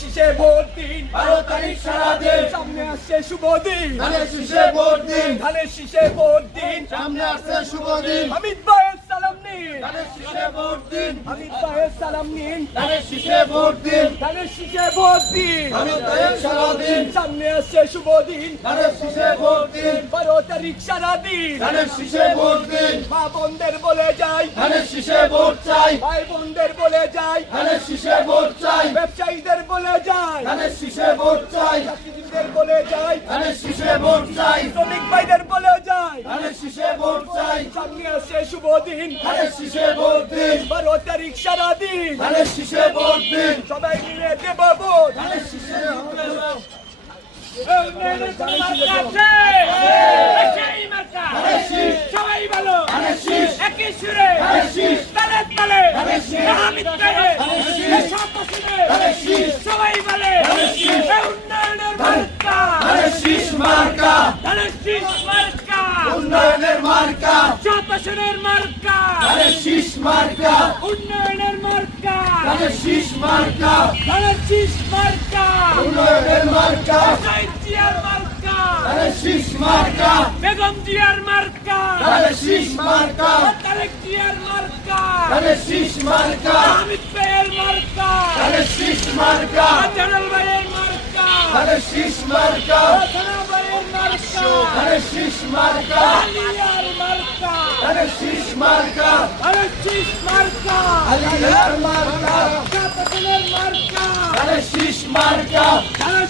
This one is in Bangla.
শীষে ভোট দিন, 12 তারিখ সারাদিন সামনে আসছে শুভ দিন, ধানের শীষে ভোট দিন, ধানের শীষে ভোট দিন। সামনে আসছে শুভ দিন, হামিদ ভাইয়ের সালাম নিন, ধানের শীষে ভোট দিন, হামিদ ভাইয়ের সালাম নিন, ধানের শীষে ভোট দিন, ধানের শীষে ভোট দিন। 12 তারিখ সারাদিন সামনে আসছে শুভ দিন, ধানের শীষে ভোট দিন, 12 তারিখ সারাদিন। ধানের শীষে ভোট দিন, মা বোনদের বলে যাই, ধানের শীষে ভোট চাই, ভাই বোনদের বলে যাই, ধানের শীষে ভোট চাই, ব্যবসায়ীদের বলে যাই, ধানের শীষে ভোট চাই, চাকরিজীবীদের বলে যাই, ধানের শীষে ভোট চাই, শ্রমিক ভাইদের বলে যাই। ধানের শীষে ভোট চাই, সামনে আসছে শুভ দিন, ধানের শীষে ভোট দিন, 12 তারিখ সারাদিন। ধানের শীষে ভোট দিন, সবাই মিলে দেব ভোট। ধানের শীষে ভোট দিন, সবাই ভালো ধানের শীষ, একই সুরে ধানের শীষ, তালে তালে ধানের শীষ, হামিদ ভাইয়ে ধানের শীষ, সর্বশেষে ধানের শীষ, সবাই বলে ধানের শীষ, উন্নয়নের মার্কা, ধানের শীষ মার্কা, ধানের শীষ মার্কা, উন্নয়নের মার্কা, সর্বশেষের মার্কা, ধানের শীষ মার্কা, উন্নয়নের মার্কা, ধানের শীষ মার্কা, ধানের শীষ মার্কা, উন্নয়নের মার্কা, শহীদ জিয়ার মার্কা, ধানের শীষ মার্কা, বেগম জিয়ার মার্কা, ধানের শীষ মার্কা, তারেক জিয়ার মার্কা, ধানের শীষ মার্কা, হামিদ ভাইয়ের মার্কা, ধানের শীষ মার্কা, জালাল ভাইয়ের মার্কা, ধানের শীষ মার্কা, থানা ভাইয়ের মার্কা, ধানের শীষ মার্কা, আলিয়ার মার্কা, ধানের শীষ মার্কা, ধানের শীষ মার্কা, আলিয়ার মার্কা, সর্বশেষের মার্কা, ধানের শীষ মার্কা, ধানের